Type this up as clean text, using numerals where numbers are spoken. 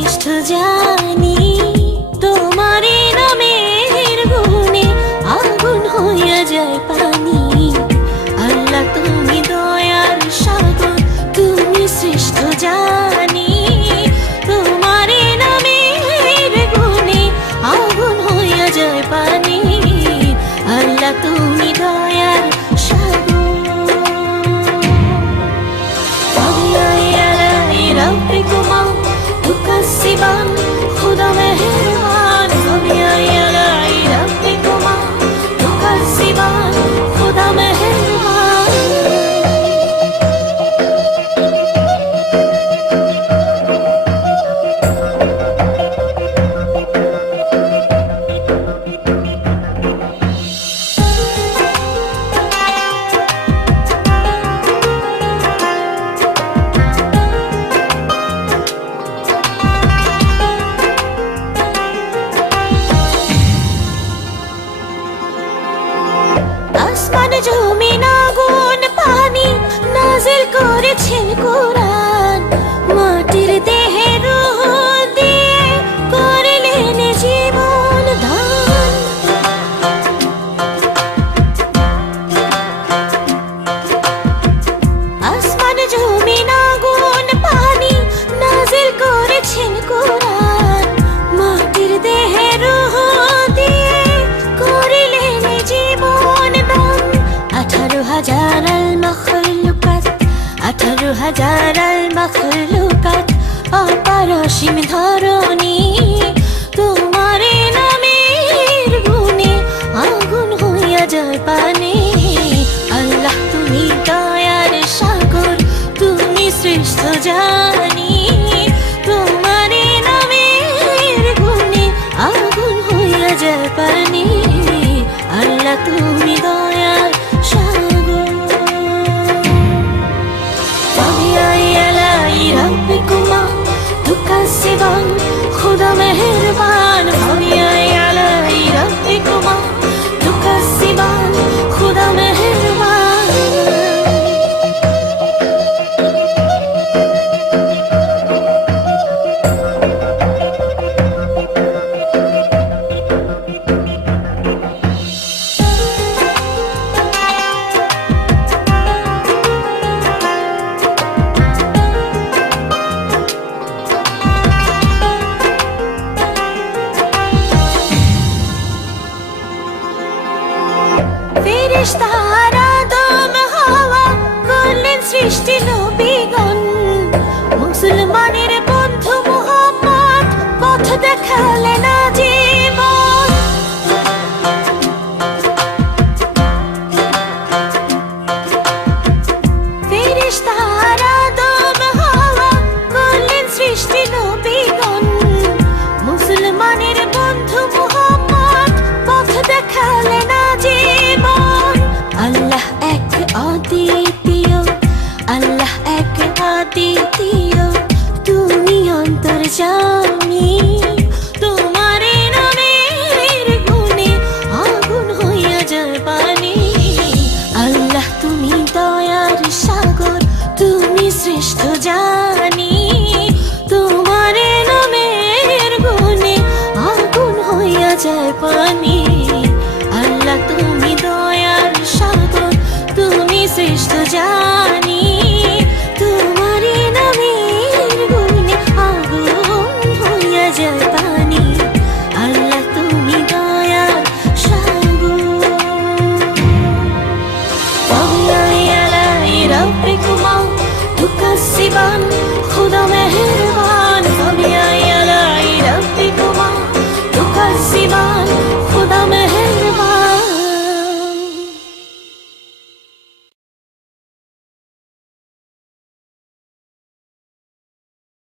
শ্রেষ্ঠ জানি, তোমারে নামের গুণে আগুন হইয়া যায় পানি। আল্লাহ তুমি দয়ার সাগর, তুমি শ্রেষ্ঠ জানি, তোমারে নামের গুণে আগুন হইয়া যায় পানি। আল্লাহ তুমি দয়ার সাগর। ربكما تكذبان خدا مهربان فبأي ربكما تكذبان خدا مهربان আসমান জমিন আগুন পানি নাজিল করেছেন কোরআন, মাটির দেহে রূহ দিয়ে করলেন জীবন দান। আসমান জমিন আগুন পানি নাজিল করেছেন কোরআন, মাটির দেহে রূহ দিয়ে করলেন জীবন দান। 18,000 المخلوقات 18,000 المخلوقات অপারসীম ধরণী, তোমারে নামের গুণে আগুন হইয়া যায় পানি। আল্লাহ তুমি দয়ার সাগর, তুমি শ্রেষ্ঠ জানি, তোমারে নামের গুণে আগুন হইয়া যায় পানি। আল্লাহ তুমি দয়ার সাগর। فبأي آلاء ربكما تكذبان خدا مهربان